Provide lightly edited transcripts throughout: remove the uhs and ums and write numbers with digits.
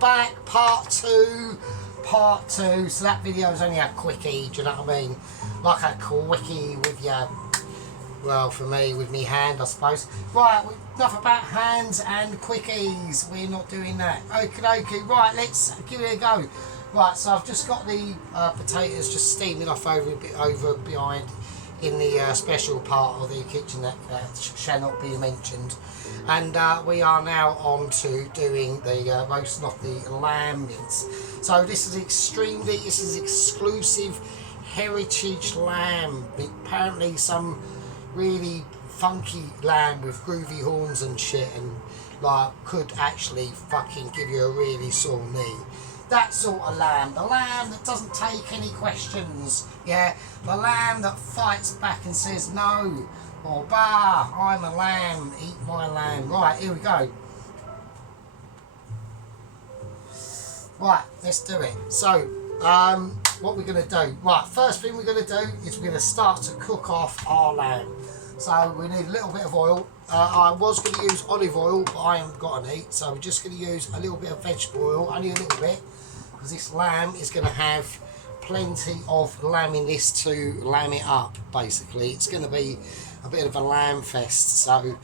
welcome back, part two. So that video is only a quickie, do you know what I mean? Like a quickie with your, well, for me, with me hand, I suppose. Right, enough about hands and quickies. We're not doing that. Okie dokie. Right, let's give it a go. Right, so I've just got the potatoes just steaming off over behind in the special part of the kitchen that shall not be mentioned. And we are now on to doing the roasting of the lamb mince. So this is exclusive heritage lamb. Apparently some really funky lamb with groovy horns and shit, and like could actually fucking give you a really sore knee. That sort of lamb, the lamb that doesn't take any questions, yeah, the lamb that fights back and says no, or bah, I'm a lamb, eat my lamb. Right, here we go. Right, let's do it. So, what we're going to do, right, first thing we're going to do is we're going to start to cook off our lamb. So we need a little bit of oil. I was going to use olive oil, but I haven't got any, so we're just going to use a little bit of vegetable oil, only a little bit, because this lamb is going to have plenty of lamminess to lamb it up, basically. It's going to be a bit of a lamb fest, so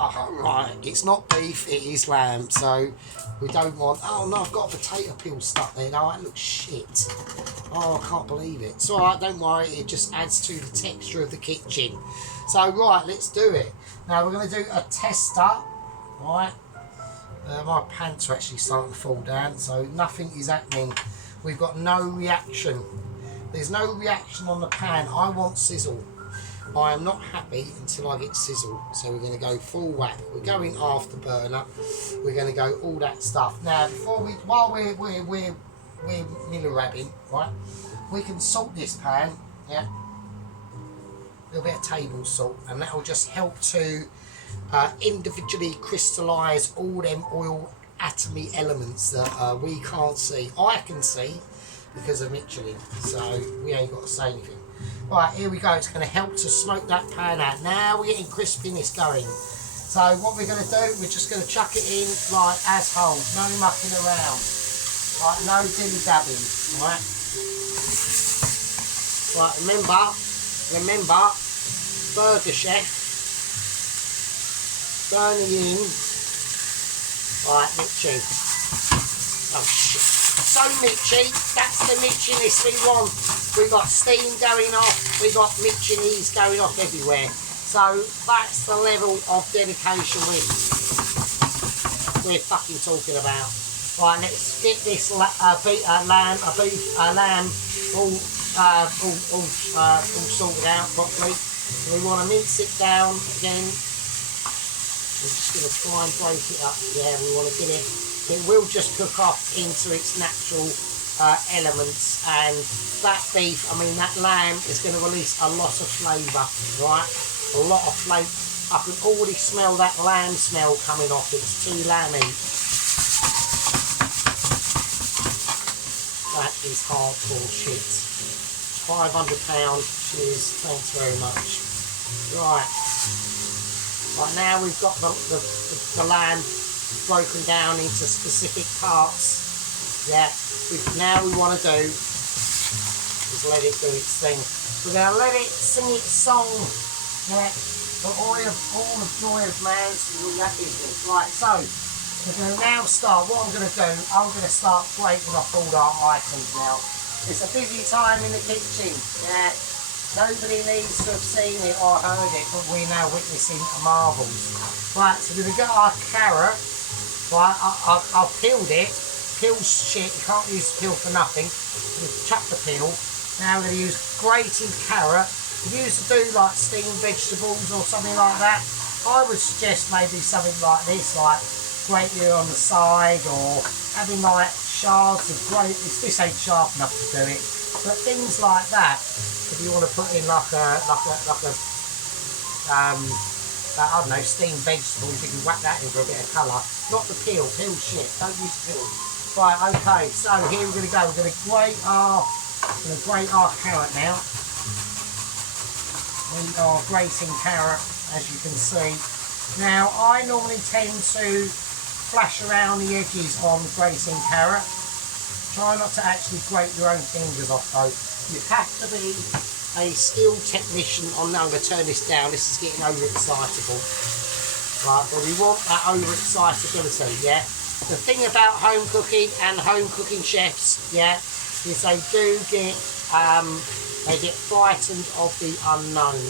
right, it's not beef, it is lamb, so we don't want, oh no, I've got a potato peel stuck there. No, that looks shit. Oh, I can't believe it. It's alright, don't worry, it just adds to the texture of the kitchen. So right, let's do it. Now we're going to do a tester, right? My pants are actually starting to fall down, so nothing is happening. We've got no reaction. There's no reaction on the pan. I want sizzle. I am not happy until I get sizzle. So we're going to go full whack. We're going afterburner. We're going to go all that stuff. Now, before we, while we're miller rabbing, right? We can salt this pan, yeah. A little bit of table salt, and that will just help to individually crystallise all them oil atomy elements that we can't see. I can see because of Michelin, so we ain't got to say anything. Right, here we go. It's going to help to smoke that pan out. Now we're getting crispiness going. So what we're going to do, we're just going to chuck it in like as whole, no mucking around, right? No dilly dabbing, right? Right, remember, Burger Chef, burning in, right, Mitchy. Oh shit. So Mitchy, that's the Mitchiness we want. We've got steam going off, we've got Mitchinese going off everywhere. So that's the level of dedication we're fucking talking about. Right, let's get this lamb all sorted out properly. So we want to mince it down again. We're just going to try and break it up. Yeah, we want to get it. It will just cook off into its natural elements, and that beef, I mean that lamb, is going to release a lot of flavour, right? A lot of flavour. I can already smell that lamb smell coming off. It's too lammy. That is hardcore shit. £500, cheers, thanks very much. Right, now we've got the lamb broken down into specific parts. Yeah, now we want to do is let it do its thing. We're going to let it sing its song. Yeah, for all the joy of man, to all that business. Right, so we're going to now start. What I'm going to do, I'm going to start breaking off all our items now. It's a busy time in the kitchen, yeah. Nobody needs to have seen it or heard it, but we're now witnessing a marvel. Right, so we're going to get our carrot. Right, I've peeled it. Peel's shit, you can't use the peel for nothing. So chuck the peel. Now we're going to use grated carrot. If you used to do like steamed vegetables or something like that, I would suggest maybe something like this, like grate it on the side, or having like shards of grape. This ain't sharp enough to do it, but things like that. If you want to put in like a I don't know, steamed vegetables, you can whack that in for a bit of colour. Not the peel, peel shit. Don't use peel. Right, okay. So here we're going to go. We're going to grate our carrot now. We are grating carrot, as you can see. Now I normally tend to splash around the edges on the grating carrot. Try not to actually grate your own fingers off though. You have to be a skilled technician on, now I'm going to turn this down, this is getting overexcitable. Right, but we want that overexcitability, yeah? The thing about home cooking and home cooking chefs, yeah, is they do get, they get frightened of the unknown.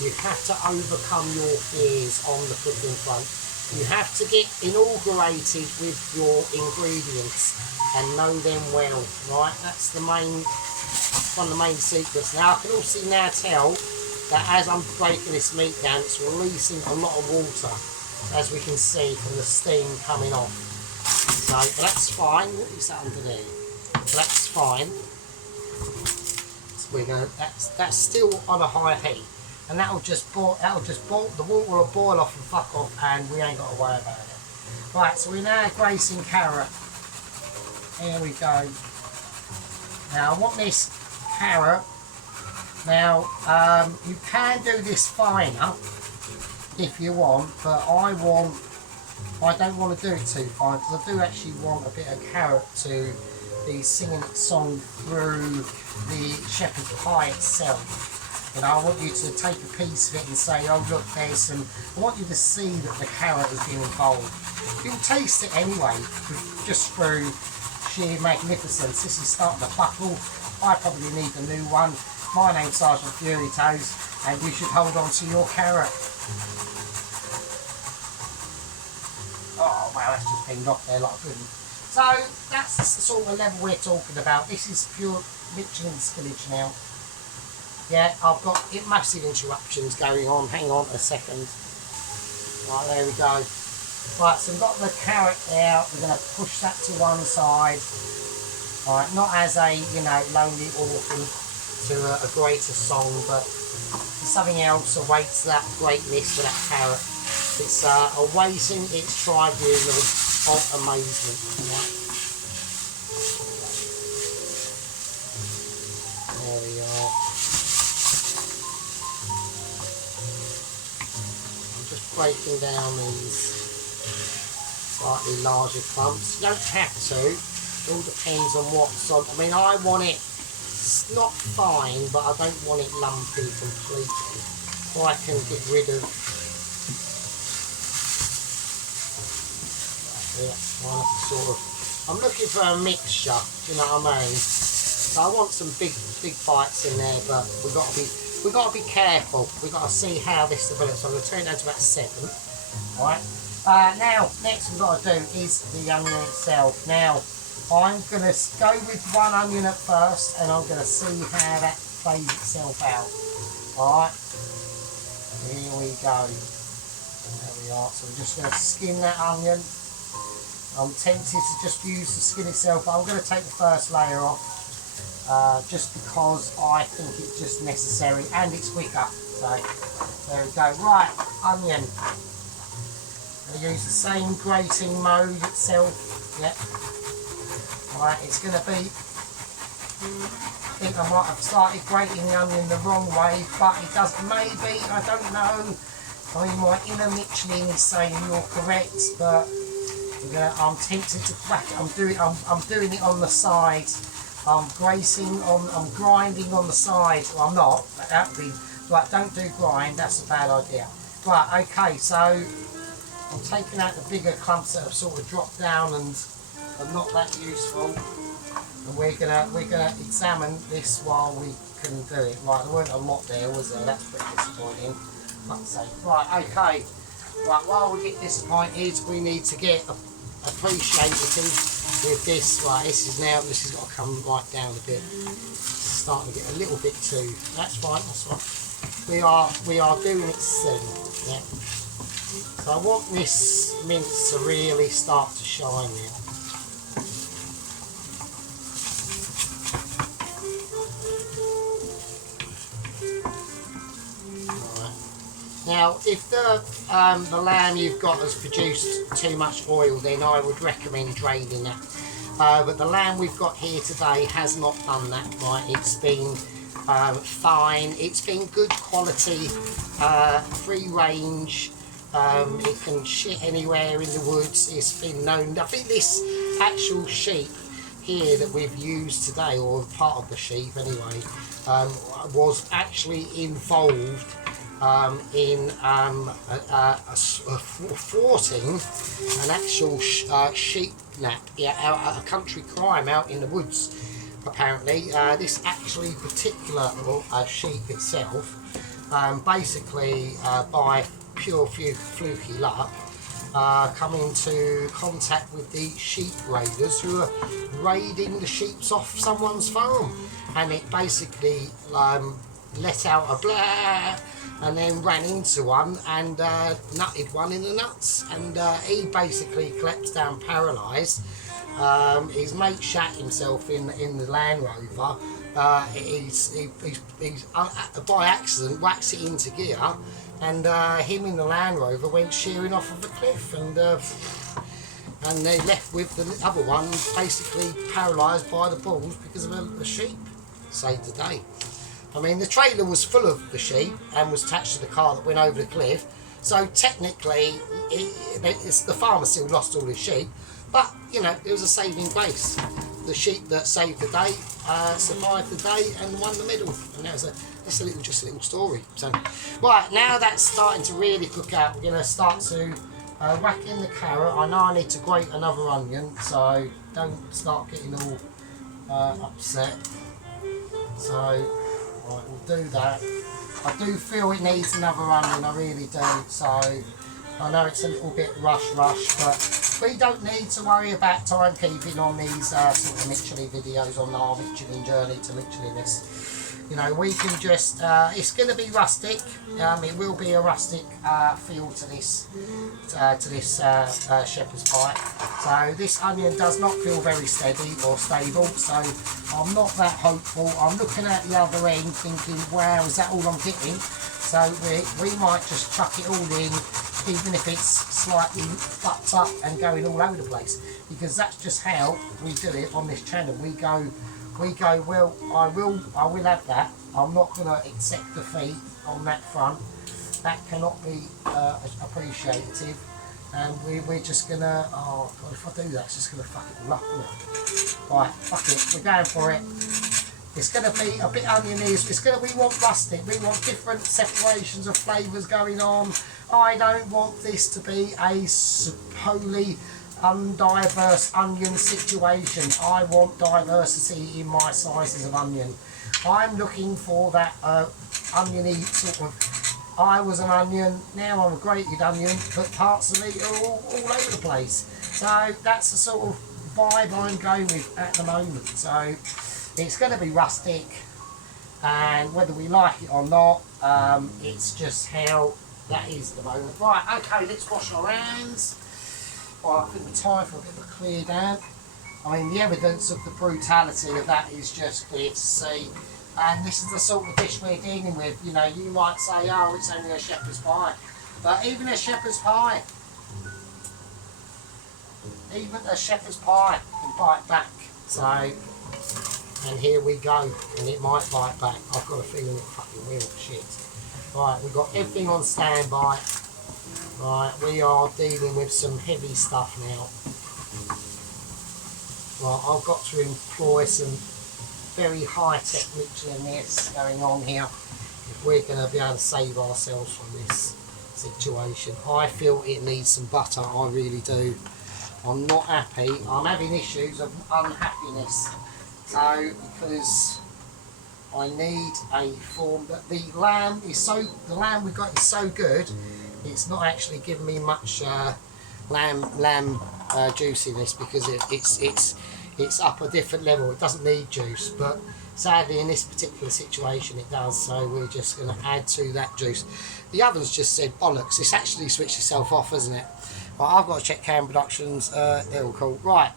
You have to overcome your fears on the cooking front. You have to get inaugurated with your ingredients and know them well, right? That's the main, one of the main secrets. Now I can also now tell that as I'm breaking this meat down, it's releasing a lot of water, as we can see from the steam coming off. So, but that's fine. What is that under there? So that's fine. So we're gonna, that's still on a high heat. And that'll just boil, the water will boil off and fuck off, and we ain't got to worry about it. Right, so we're now grating carrot. There we go. Now I want this carrot. Now you can do this finer if you want, but I don't want to do it too fine, because I do actually want a bit of carrot to be singing its song through the shepherd's pie itself. And I want you to take a piece of it and say, oh look, there's some, I want you to see that the carrot has been involved. You'll taste it anyway, just through sheer magnificence. This is starting to buckle. I probably need a new one. My name's Sergeant Fury Toes, and you should hold on to your carrot. Oh wow, that's just been knocked there like a good one. So that's the sort of level we're talking about. This is pure Michelin spillage now. Yeah, I've got massive interruptions going on. Hang on a second. Right, there we go. Right, so we've got the carrot out. We're going to push that to one side. Right, not as a, you know, lonely orphan to a greater song, but something else awaits that greatness for that carrot. It's awaiting its tribunal of amazement. Right. There we are. Breaking down these slightly larger clumps. You don't have to, it all depends on what's on. I mean, I want it not fine, but I don't want it lumpy completely, so I can get rid of sort of, I'm looking for a mixture, do you know what I mean? So I want some big bites in there, but we've got to be careful. We've got to see how this develops. So I'm going to turn it down to about 7. Alright. Now, next we've got to do is the onion itself. Now, I'm going to go with one onion at first, and I'm going to see how that plays itself out. Alright. Here we go. There we are. So we're just going to skin that onion. I'm tempted to just use the skin itself, but I'm going to take the first layer off. Just because I think it's just necessary and it's quicker. So there we go. Right, onion. I'm going to use the same grating mode itself. Yep. Right, it's going to be. I think I might have started grating the onion the wrong way, but it does. Maybe, I don't know. I mean, my inner Michelin is saying you're correct, but I'm tempted to crack it. I'm doing it on the side. I'm grinding on the side. Well, I'm not. That would be, right, don't do grind, that's a bad idea. Right, okay, so I'm taking out the bigger clumps that have sort of dropped down and are not that useful. And we're gonna examine this while we can do it. Right, there weren't a lot there, was there? That's pretty disappointing. Fuck's sake. Right, okay. Right, while we get disappointed, we need to get appreciated with this. Right, this has got to come right down a bit. It's starting to get a little bit too. That's fine. That's fine. We are doing it soon. Yeah. So I want this mince to really start to shine now. Now, if the lamb you've got has produced too much oil, then I would recommend draining that. But the lamb we've got here today has not done that, right? It's been fine. It's been good quality, free range, It can shit anywhere in the woods. It's been known. I think this actual sheep here that we've used today, or part of the sheep anyway, was actually involved in thwarting an actual sheep nap, a country crime out in the woods. Apparently, this actually particular sheep itself, basically by pure fluky luck, come into contact with the sheep raiders who are raiding the sheep off someone's farm, and it basically let out a blah and then ran into one and nutted one in the nuts, and he basically collapsed down paralysed. His mate shat himself in the Land Rover. He's by accident waxed it into gear, and him in the Land Rover went shearing off of the cliff, and they left with the other one basically paralysed by the balls because of a sheep. Saved the day. I mean, the trailer was full of the sheep and was attached to the car that went over the cliff, so technically the farmer still lost all his sheep, but you know, it was a saving grace. The sheep that saved the day survived the day and won the medal, and that's a little story. So right, now that's starting to really cook out, we're going to start to whack in the carrot. I know I need to grate another onion, so don't start getting all upset. So right, we'll do that. I do feel it needs another onion, I really do. So I know it's a little bit rush, but we don't need to worry about timekeeping on these sort of Michelin videos, on our Michelin journey to Michelinness. You know, we can just, it's going to be rustic. It will be a rustic feel to this shepherd's pie. So this onion does not feel very steady or stable, so I'm not that hopeful. I'm looking at the other end thinking, wow, is that all I'm getting? So we might just chuck it all in, even if it's slightly fucked up and going all over the place, because that's just how we do it on this channel. We go, well, I will have that. I'm not going to accept defeat on that front. That cannot be appreciative. And we're just going to, oh God, if I do that, it's just going to fuck it all up, isn't it? Right, fuck it, we're going for it. It's going to be a bit oniony. We want rustic. We want different separations of flavours going on. I don't want this to be a wholly undiverse onion situation. I want diversity in my sizes of onion. I'm looking for that oniony sort of, I was an onion, now I'm a grated onion, but parts of me are all over the place. So that's the sort of vibe I'm going with at the moment. So it's going to be rustic, and whether we like it or not, it's just how that is at the moment. Right, okay, let's wash our hands. Well, I think the time for a bit of a clear down. I mean, the evidence of the brutality of that is just clear to see. And this is the sort of dish we're dealing with. You know, you might say, oh, it's only a shepherd's pie. But even a shepherd's pie can bite back. So, and here we go. And it might bite back. I've got a feeling it fucking will. Shit. Right, we've got everything on standby. Right, we are dealing with some heavy stuff now. Right, I've got to employ some very high-tech Michelinness going on here if we're going to be able to save ourselves from this situation. I feel it needs some butter, I really do. I'm not happy. I'm having issues of unhappiness. So, because I need a form that the lamb we've got is so good. It's not actually giving me much lamb juiciness, because it's up a different level. It doesn't need juice, but sadly in this particular situation it does. So we're just going to add to that juice. The oven's just said bollocks. It's actually switched itself off, hasn't it? Right, I've got to check Cam Productions. They're all cool. Right,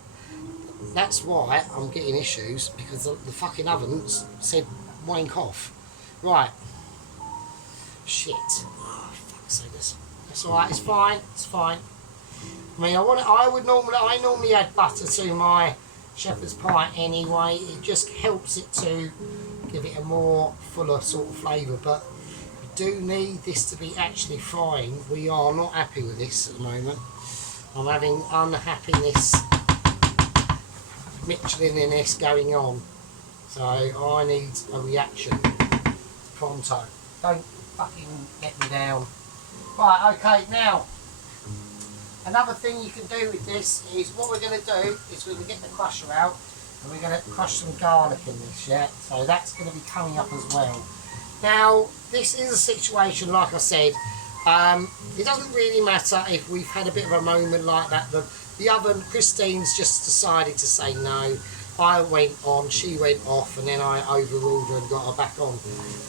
that's why I'm getting issues, because the fucking oven's said wank off. Right, shit. So that's alright, it's fine, it's fine. I mean, I normally add butter to my shepherd's pie anyway. It just helps it to give it a more fuller sort of flavour, but you do need this to be actually frying. We are not happy with this at the moment. I'm having unhappiness, Micheliness going on. So I need a reaction pronto. Don't fucking get me down. Right, okay, now another thing you can do with this is what we're going to do is we're going to get the crusher out and we're going to crush some garlic in this, yeah? So that's going to be coming up as well. Now, this is a situation, like I said, it doesn't really matter if we've had a bit of a moment like that. The oven, Christine's just decided to say no. I went on, she went off, and then I overruled her and got her back on.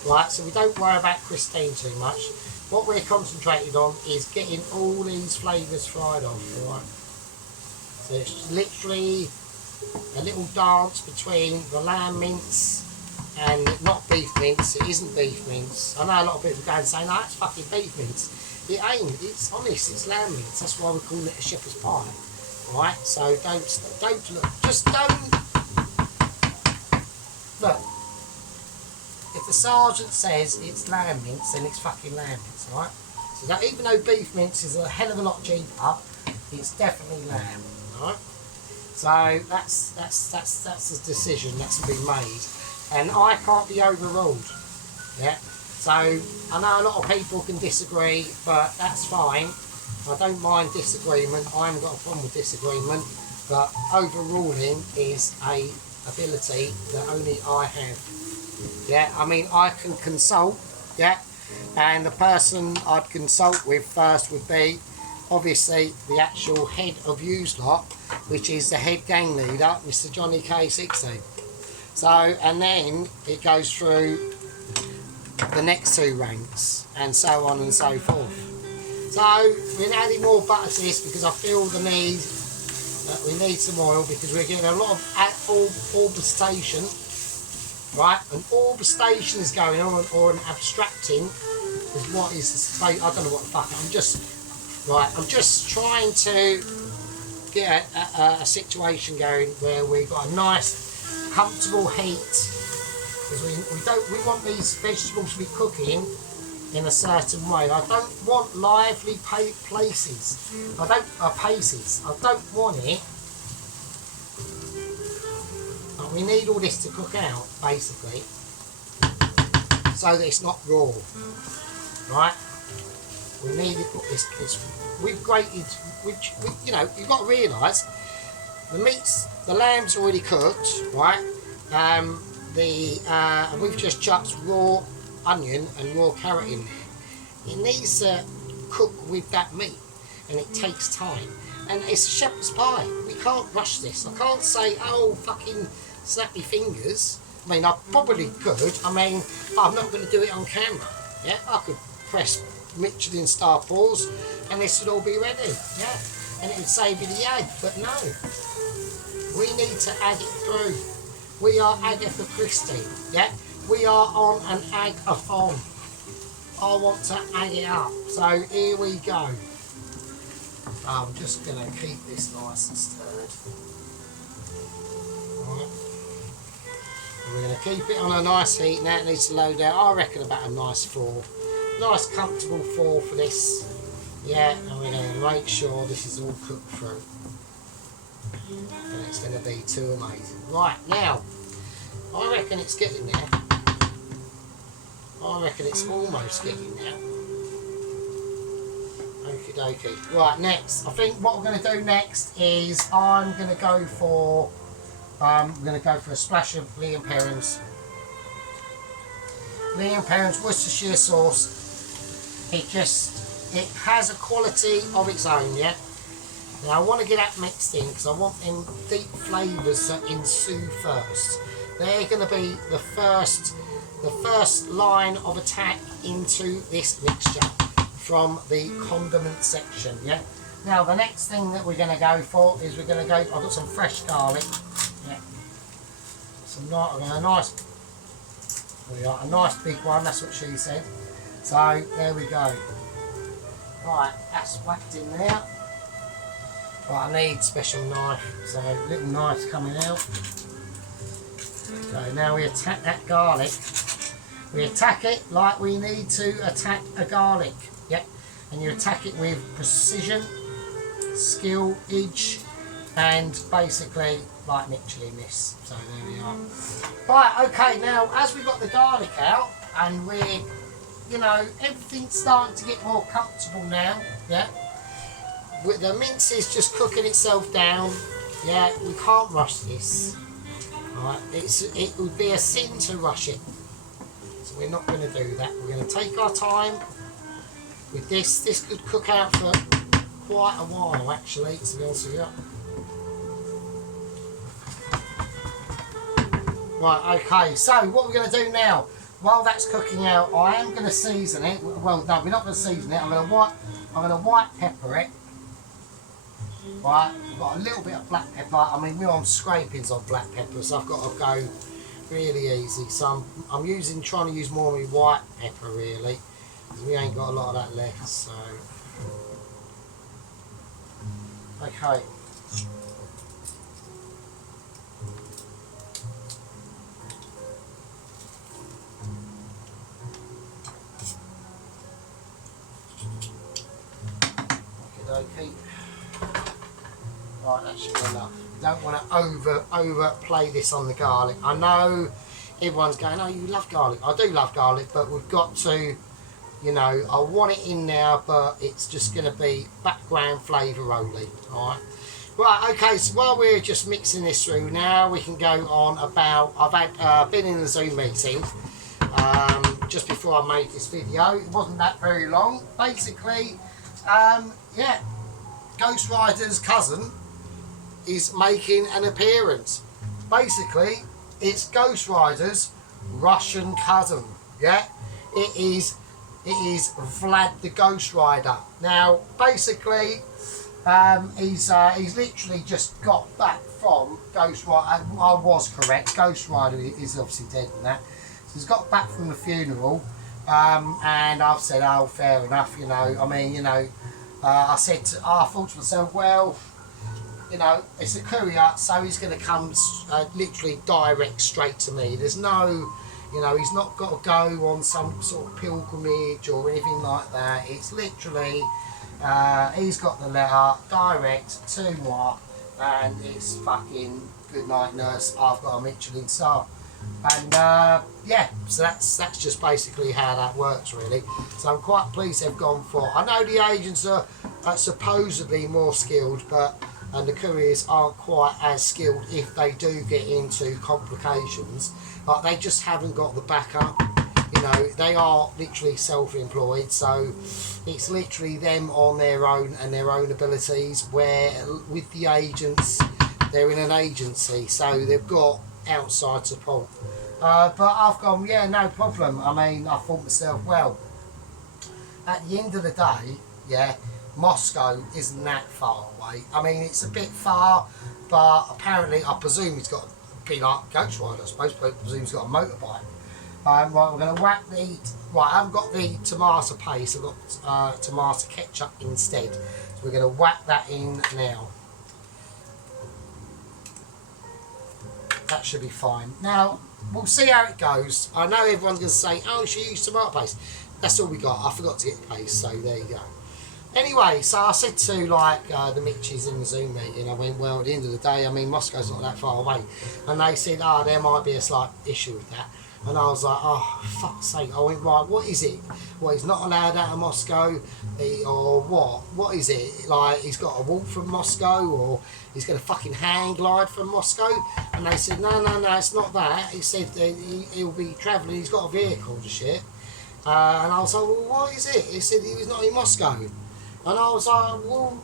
Right, so we don't worry about Christine too much. What we're concentrated on is getting all these flavours fried off, right? So it's literally a little dance between the lamb mince and not beef mince. It isn't beef mince. I know a lot of people go and say, no, it's fucking beef mince. It ain't. It's honest. It's lamb mince. That's why we call it a shepherd's pie, right? So don't look. Just don't look. If the sergeant says it's lamb mince, then it's fucking lamb mince, right? So that even though beef mince is a hell of a lot cheaper, it's definitely lamb, right? So that's a decision that's been made, and I can't be overruled. Yeah. So I know a lot of people can disagree, but that's fine. I don't mind disagreement. I haven't got a problem with disagreement, but overruling is a ability that only I have. Yeah, I mean, I can consult, yeah, and the person I'd consult with first would be obviously the actual head of use lot, which is the head gang leader, Mr. Johnny K60. So, and then it goes through the next two ranks, and so on and so forth. So, we're adding more butter to this because I feel the need that we need some oil because we're getting a lot of augmentation. Right, an augmentation is going on, or an abstracting is what is, I don't know what the fuck, I'm just trying to get a situation going where we've got a nice, comfortable heat, because we want these vegetables to be cooking in a certain way. I don't want lively paces. I don't want it. We need all this to cook out, basically, so that it's not raw, right? We need it. We've grated. You know, you've got to realise the lamb's already cooked, right? And we've just chucked raw onion and raw carrot in there. It needs to cook with that meat, and it takes time. And it's a shepherd's pie. We can't rush this. I can't say, oh, fucking snap your fingers. I mean, I probably could. I mean, I'm not going to do it on camera. Yeah, I could press Michelin star pause and this would all be ready. Yeah, and it would save you the egg. But no, we need to ag it through. We are Agatha Christie. Yeah, we are on an ag-a-thon. I want to ag it up. So here we go. I'm just going to keep this nice and stirred. Right. We're going to keep it on a nice heat. Now it needs to load out, I reckon, about a nice 4. Nice comfortable 4 for this. Yeah, and we're going to make sure this is all cooked through. And it's going to be too amazing. Right, now, I reckon it's getting there. I reckon it's almost getting there. Okie dokie. Right, next. I think what we're going to do next is I'm going to go for a splash of Lee & Perrins. Lee & Perrins Worcestershire sauce. It has a quality of its own, yeah. Now I want to get that mixed in because I want them deep flavours to ensue first. They're going to be the first line of attack into this mixture from the condiment section, yeah. Now the next thing that we're going to go for is I've got some fresh garlic, yeah. A nice big one, that's what she said. So there we go. Right, that's whacked in there. But I need special knife, so little knife's coming out. So now we attack that garlic We attack it like we need to attack a garlic. Yep. And you attack it with precision, skill, edge, and basically like literally miss. So there we are. Right, okay, now as we've got the garlic out and we're, you know, everything's starting to get more comfortable now, yeah. With the mince is just cooking itself down, yeah, we can't rush this. Right, it would be a sin to rush it. So we're not going to do that. We're going to take our time with this. This could cook out for quite a while actually, to be honest with you. Right, okay, so what we're going to do now, while that's cooking out, I am going to season it. Well, no, we're not going to season it. I'm going to white pepper it. Right, I've got a little bit of black pepper. I mean, we're on scrapings of black pepper, so I've got to go really easy. So I'm trying to use more of my white pepper really, because we ain't got a lot of that left. So, okay. Okay. Right, that should be enough. You don't want to overplay this on the garlic. I know everyone's going, oh, you love garlic. I do love garlic, but we've got to, you know, I want it in now, but it's just going to be background flavour only. Alright. Right, okay, so while we're just mixing this through now, we can go on about, I've been in the Zoom meeting just before I made this video. It wasn't that very long. Basically, yeah, Ghost Rider's cousin is making an appearance. Basically, it's Ghost Rider's Russian cousin. Yeah, it is Vlad the Ghost Rider. Now, basically, he's literally just got back from Ghost Rider. I was correct. Ghost Rider is obviously dead and that. So he's got back from the funeral, and I've said, oh, fair enough. You know, I mean, you know. I thought to myself, well, you know, it's a courier, so he's going to come literally direct straight to me. There's no, you know, he's not got to go on some sort of pilgrimage or anything like that. It's literally, he's got the letter direct to moi, and it's fucking good night nurse, I've got a Michelin star. And yeah, so that's just basically how that works really. So I'm quite pleased they've gone for, I know the agents are supposedly more skilled, and the couriers aren't quite as skilled if they do get into complications, but they just haven't got the backup. You know, they are literally self-employed, so it's literally them on their own and their own abilities, where with the agents, they're in an agency, so they've got outside support. But I've gone, yeah, no problem. I mean, I thought myself, well, at the end of the day, yeah, Moscow isn't that far away. I mean, it's a bit far, but apparently, I presume he's got to be like Ghost Rider, I suppose, but I presume he's got a motorbike. Right, we're going to whack the, right, I haven't got the tomato paste, I've got tomato ketchup instead. So we're going to whack that in now. That should be fine. Now, we'll see how it goes. I know everyone's going to say, oh, she used tomato paste. That's all we got. I forgot to get the paste, so there you go. Anyway, so I said to, like, the Mitchies in the Zoom meeting, I went, well, at the end of the day, I mean, Moscow's not that far away. And they said, oh, there might be a slight issue with that. And I was like, oh, fuck's sake. I went, right, what is it? Well, he's not allowed out of Moscow, or what? What is it? Like, he's got to walk from Moscow, or he's going to fucking hang glide from Moscow? And they said, no, it's not that. He said he'll be travelling, he's got a vehicle and shit. And I was like, well, what is it? He said he was not in Moscow. And I was like, well,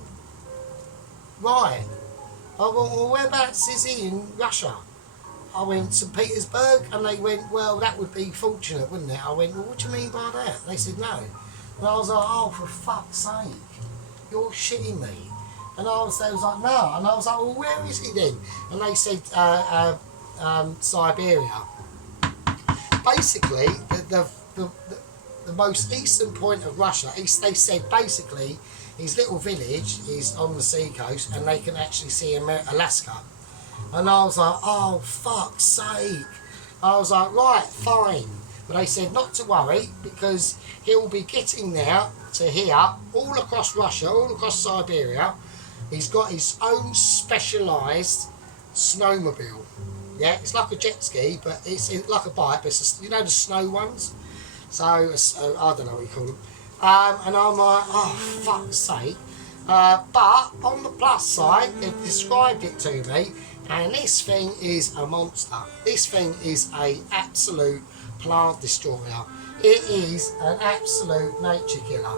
right. I went, well, whereabouts is he in Russia? I went, St. Petersburg, and they went, well, that would be fortunate, wouldn't it? I went, well, what do you mean by that? They said, no. And I was like, oh, for fuck's sake, you're shitting me. And they was like, no. And I was like, well, where is he then? And they said, Siberia. Basically, the most eastern point of Russia, they said basically his little village is on the sea coast, and they can actually see Alaska. And I was like, oh, fuck's sake. I was like, right, fine. But they said not to worry because he'll be getting there to here, all across Russia, all across Siberia. He's got his own specialised snowmobile. Yeah, it's like a jet ski, but it's like a bike. But it's you know the snow ones. So I don't know what you call them. And I'm like, oh fuck's sake. But on the plus side, they've described it to me, and this thing is a monster. This thing is a absolute plant destroyer. It is an absolute nature killer.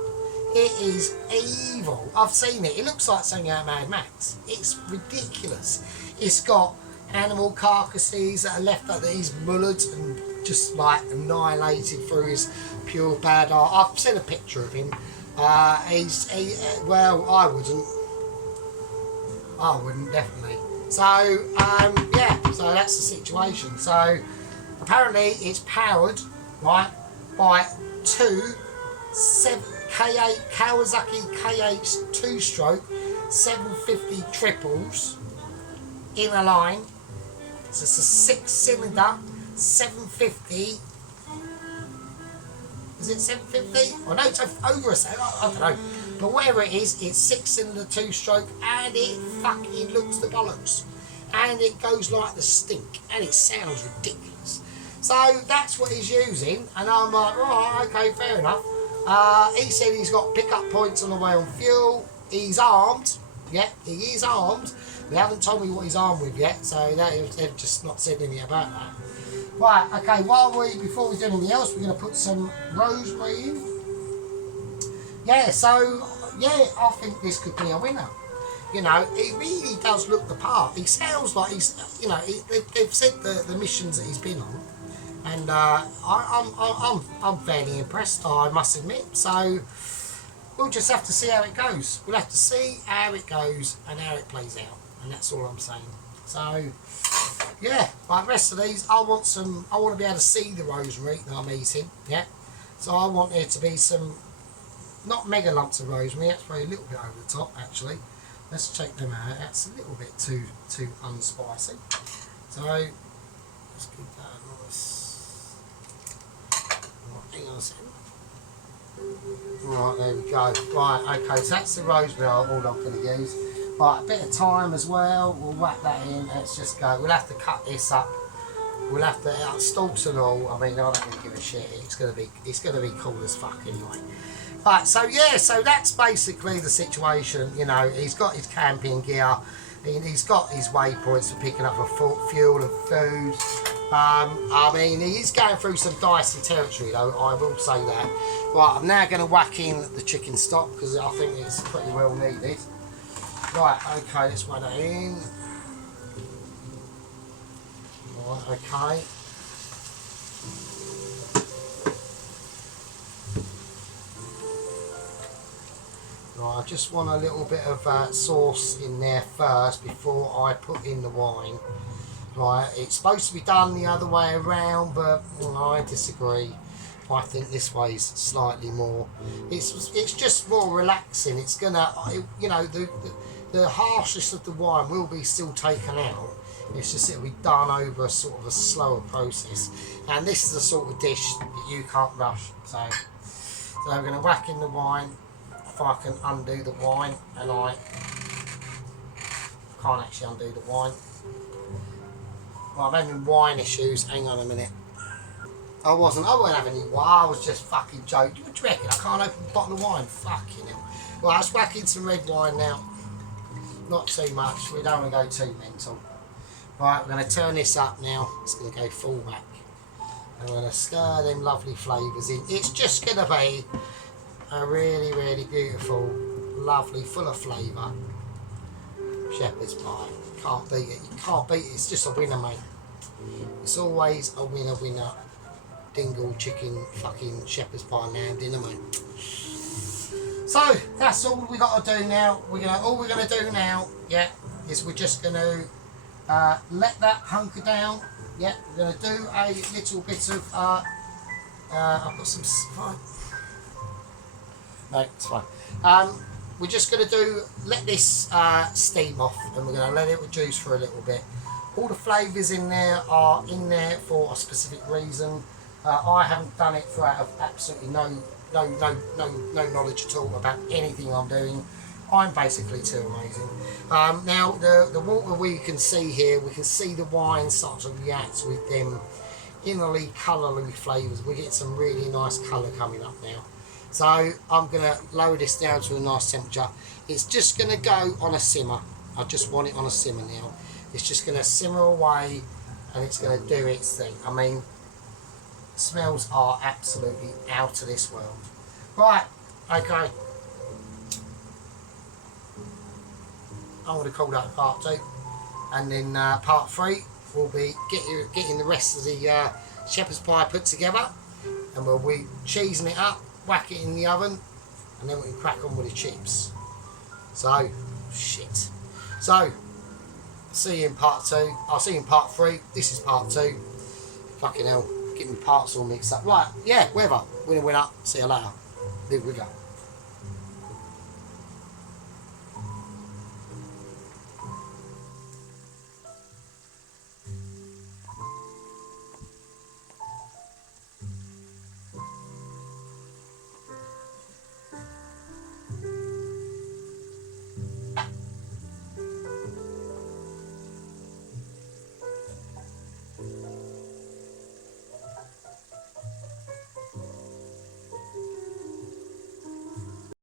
It is evil. I've seen it. It looks like something out of Mad Max. It's ridiculous. It's got animal carcasses that are left like these mullered and just like annihilated through his pure bad art. I've seen a picture of him. Well, I wouldn't definitely. So yeah, so that's the situation. So apparently it's powered right by two Kawasaki KH 2-stroke 750 triples in a line. So it's a 6-cylinder 750. Is it 750? Oh no, it's over a set. I don't know. But whatever it is, it's 6-cylinder 2-stroke, and it fucking looks the bollocks. And it goes like the stink, and it sounds ridiculous. So that's what he's using, and I'm like, right, okay, fair enough. He said he's got pickup points on the way on fuel. He's armed. Yeah, he is armed. They haven't told me what he's armed with yet, so they've just not said anything about that. Right, okay, before we do anything else, we're going to put some rosemary in. Yeah, so, yeah, I think this could be a winner. You know, it really does look the part. He sounds like he's, you know, they've said the missions that he's been on. And I'm fairly impressed, I must admit. So, we'll just have to see how it goes. We'll have to see how it goes and how it plays out. And that's all I'm saying. So, yeah, like the rest of these, I want to be able to see the rosemary that I'm eating, yeah. So I want there to be some, not mega lumps of rosemary, that's probably a little bit over the top actually. Let's check them out, that's a little bit too unspicy. So, let's keep that nice. Right, hang on a second. Right, there we go. Right, okay, so that's the rosemary all I'm going to use. Right, a bit of thyme as well, we'll whack that in, let's just go. We'll have to cut this up, we'll have to, stalks and all, I mean, I don't really give a shit, it's going to be cool as fuck anyway. Right, so yeah, so that's basically the situation, you know, he's got his camping gear, he's got his waypoints for picking up fuel and food. I mean, he's going through some dicey territory though, I will say that. Right, I'm now going to whack in the chicken stock, because I think it's pretty well needed. Right, okay, let's whack that in. Right, okay. Right, I just want a little bit of sauce in there first before I put in the wine. Right, it's supposed to be done the other way around, but I disagree. I think this way is slightly more. It's just more relaxing. It's gonna, you know, the harshness of the wine will be still taken out. It's just it'll be done over a sort of a slower process. And this is the sort of dish that you can't rush. So we're gonna whack in the wine. If I can undo the wine, and I can't actually undo the wine. Well, I'm having wine issues. Hang on a minute. I won't have any wine. I was just fucking joking. What do you reckon? I can't open a bottle of wine. Fucking hell. Well, let's whack in some red wine now. Not too much. We don't want to go too mental. Right, we're going to turn this up now. It's going to go full back. And we're going to stir them lovely flavours in. It's just going to be a really, really beautiful, lovely, full of flavour shepherd's pie. Can't beat it. You can't beat it. It's just a winner, mate. It's always a winner, winner. Dingle chicken fucking shepherd's pie lamb dinner, mate. So that's all we got to do now. All we're gonna do now, yeah, is we're just gonna let that hunker down. Yeah, we're gonna do a little bit of. I've got some. No, it's fine. We're just going to let this steam off, and we're going to let it reduce for a little bit. All the flavours in there are in there for a specific reason. I haven't done it for out of absolutely no knowledge at all about anything I'm doing. I'm basically too amazing. Now the water we can see here, we can see the wine start to react with them innerly colourly flavours. We get some really nice colour coming up now. So I'm going to lower this down to a nice temperature. It's just going to go on a simmer. I just want it on a simmer now. It's just going to simmer away and it's going to do its thing. I mean, smells are absolutely out of this world. Right, okay. I'm going to call that part 2. And then part 3 will be getting the rest of the shepherd's pie put together. And we'll be cheesing it up, whack it in the oven, and then we can crack on with the chips. So, shit. So, see you in part 2. I'll see you in part 3. This is part 2. Fucking hell, getting the parts all mixed up. Right, yeah, whatever. Winner. See you later. There we go.